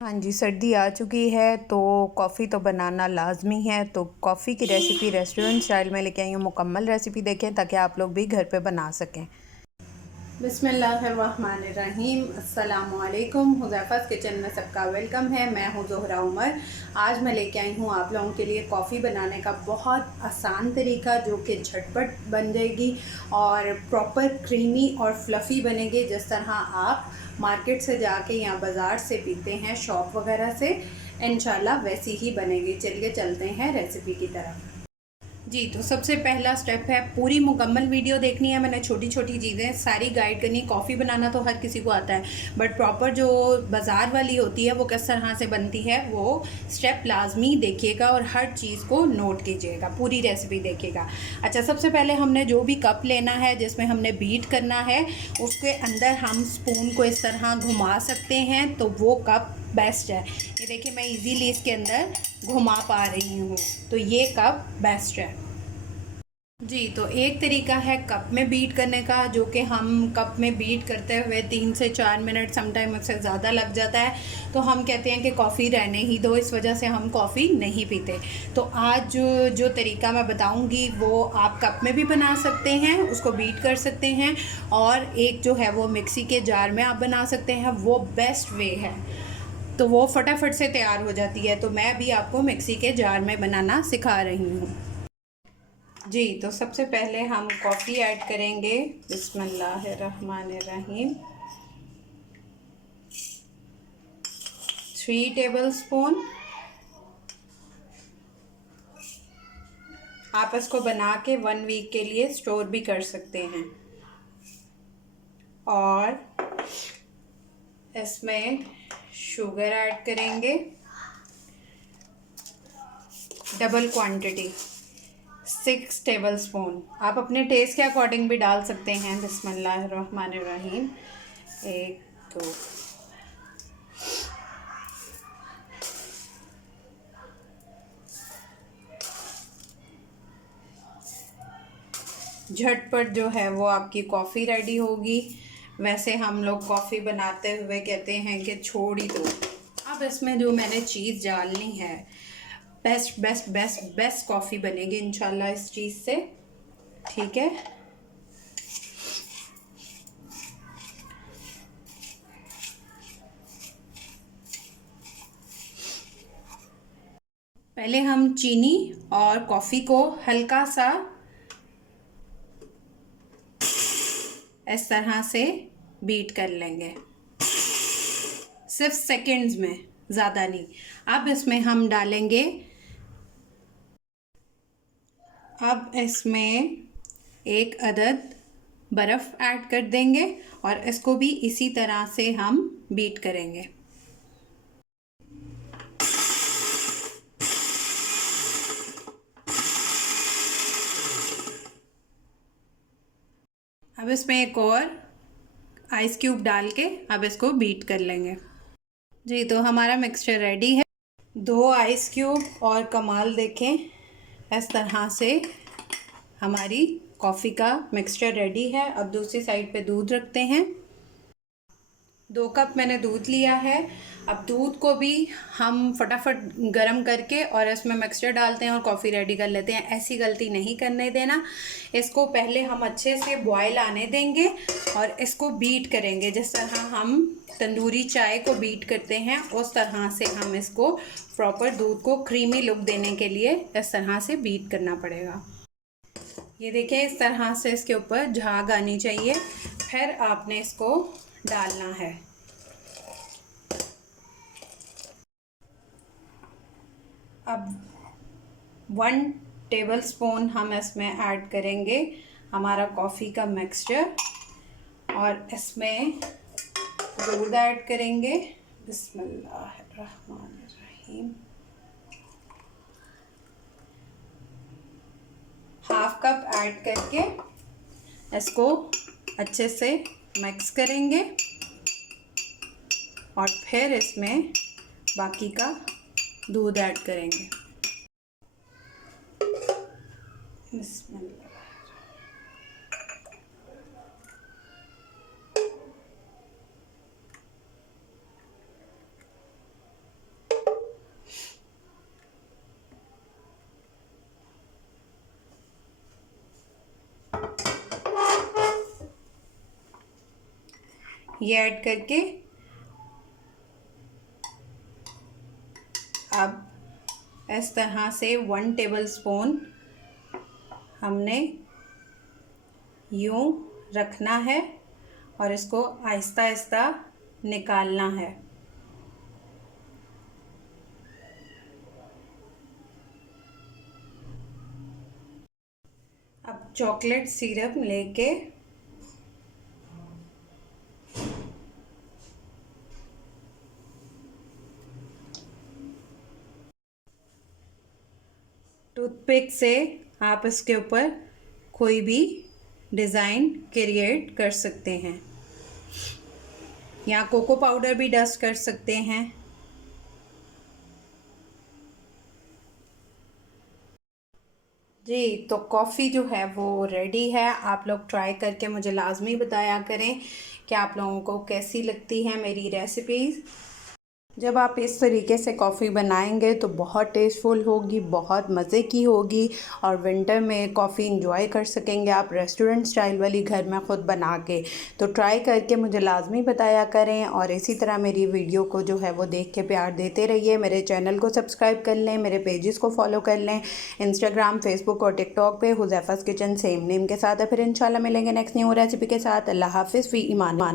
हाँ जी, सर्दी आ चुकी है तो कॉफ़ी तो बनाना लाज़मी है। तो कॉफ़ी की रेसिपी रेस्टोरेंट स्टाइल में लेके आई हूँ। मुकम्मल रेसिपी देखें ताकि आप लोग भी घर पे बना सकें। बिस्मिल्लाहिर्रहमानिर्रहीम। अस्सलामुअलैकुम। हुज़ैफ़ा's किचन में सबका वेलकम है। मैं हूँ ज़ोहरा उमर। आज मैं लेके आई हूँ आप लोगों के लिए कॉफ़ी बनाने का बहुत आसान तरीका, जो कि झटपट बन जाएगी और प्रॉपर क्रीमी और फ्लफ़ी बनेगी, जिस तरह आप मार्केट से जाके या बाज़ार से पीते हैं शॉप वगैरह से, इंशाल्लाह वैसी ही बनेगी। चलिए चलते हैं रेसिपी की तरफ। जी, तो सबसे पहला स्टेप है, पूरी मुकम्मल वीडियो देखनी है। मैंने छोटी छोटी चीज़ें सारी गाइड करनी। कॉफ़ी बनाना तो हर किसी को आता है, बट प्रॉपर जो बाज़ार वाली होती है वो किस तरह से बनती है वो स्टेप लाजमी देखिएगा और हर चीज़ को नोट कीजिएगा, पूरी रेसिपी देखिएगा। अच्छा, सबसे पहले हमने जो भी कप लेना है जिसमें हमने बीट करना है, उसके अंदर हम स्पून को इस तरह घुमा सकते हैं, तो वो कप बेस्ट है। ये देखिए, मैं इजीली इसके अंदर घुमा पा रही हूँ, तो ये कप बेस्ट है। जी, तो एक तरीका है कप में बीट करने का, जो कि हम कप में बीट करते हुए 3 से 4 मिनट, समटाइम उससे ज़्यादा लग जाता है, तो हम कहते हैं कि कॉफ़ी रहने ही दो, इस वजह से हम कॉफ़ी नहीं पीते। तो आज जो तरीका मैं बताऊंगी वो आप कप में भी बना सकते हैं, उसको बीट कर सकते हैं, और एक जो है वो मिक्सी के जार में आप बना सकते हैं, वो बेस्ट वे है। तो वो फटाफट से तैयार हो जाती है। तो मैं भी आपको मिक्सी के जार में बनाना सिखा रही हूँ। जी, तो सबसे पहले हम कॉफ़ी ऐड करेंगे। बिस्मिल्लाहिर्रहमानिर्रहीम। 3 टेबल स्पून। आप इसको बना के 1 वीक के लिए स्टोर भी कर सकते हैं। और इसमें शुगर ऐड करेंगे, डबल क्वांटिटी, 6 टेबल स्पून। आप अपने टेस्ट के अकॉर्डिंग भी डाल सकते हैं। बिस्मिल्लाहिर्रहमानिर्रहीम। 1 2। झटपट जो है वो आपकी कॉफ़ी रेडी होगी। वैसे हम लोग कॉफ़ी बनाते हुए कहते हैं कि छोड़ ही दो। अब इसमें जो मैंने चीज़ डालनी है, best best best best coffee बनेगी इंशाल्लाह इस चीज़ से। ठीक है, पहले हम चीनी और कॉफ़ी को हल्का सा इस तरह से बीट कर लेंगे, सिर्फ सेकंड्स में, ज़्यादा नहीं। अब इसमें हम डालेंगे, अब इसमें 1 अदद बर्फ़ ऐड कर देंगे और इसको भी इसी तरह से हम बीट करेंगे। अब इसमें एक और आइस क्यूब डाल के अब इसको बीट कर लेंगे। जी, तो हमारा मिक्सचर रेडी है। 2 आइस क्यूब और कमाल देखें, इस तरह से हमारी कॉफ़ी का मिक्सचर रेडी है। अब दूसरी साइड पे दूध रखते हैं। 2 कप मैंने दूध लिया है। अब दूध को भी हम फटाफट गर्म करके और इसमें मिक्सचर डालते हैं और कॉफ़ी रेडी कर लेते हैं। ऐसी गलती नहीं करने देना। इसको पहले हम अच्छे से बॉयल आने देंगे और इसको बीट करेंगे, जिस तरह हम तंदूरी चाय को बीट करते हैं उस तरह से हम इसको प्रॉपर दूध को क्रीमी लुक देने के लिए इस तरह से बीट करना पड़ेगा। ये देखिए, इस तरह से इसके ऊपर झाग आनी चाहिए, फिर आपने इसको डालना है। अब 1 टेबल स्पून हम इसमें ऐड करेंगे हमारा कॉफ़ी का मिक्सचर और इसमें दूध ऐड करेंगे। बिस्मिल्लाहिर्रहमानिर्रहीम। 1/2 कप ऐड करके इसको अच्छे से मिक्स करेंगे और फिर इसमें बाकी का दूध ऐड करेंगे। बिस्मिल्लाह। ये ऐड करके अब इस तरह से 1 टेबलस्पून हमने यूँ रखना है और इसको आहिस्ता आहिस्ता निकालना है। अब चॉकलेट सिरप लेके टूथपिक से आप इसके ऊपर कोई भी डिज़ाइन क्रिएट कर सकते हैं, या कोको पाउडर भी डस्ट कर सकते हैं। जी, तो कॉफ़ी जो है वो रेडी है। आप लोग ट्राई करके मुझे लाजमी बताया करें कि आप लोगों को कैसी लगती है मेरी रेसिपीज़। जब आप इस तरीके से कॉफ़ी बनाएंगे तो बहुत टेस्टफुल होगी, बहुत मज़े की होगी और विंटर में कॉफ़ी इंजॉय कर सकेंगे आप रेस्टोरेंट स्टाइल वाली घर में ख़ुद बना के। तो ट्राई करके मुझे लाजमी बताया करें और इसी तरह मेरी वीडियो को जो है वो देख के प्यार देते रहिए। मेरे चैनल को सब्सक्राइब कर लें, मेरे पेजेस को फॉलो कर लें, इंस्टाग्राम, फेसबुक और टिकटॉक पे हुज़ैफ़ा's किचन सेम नेम के साथ है। फिर इंशाल्लाह मिलेंगे नेक्स्ट न्यू रेसिपी के साथ। अल्लाह हाफ़िज़, फ़ी ईमान।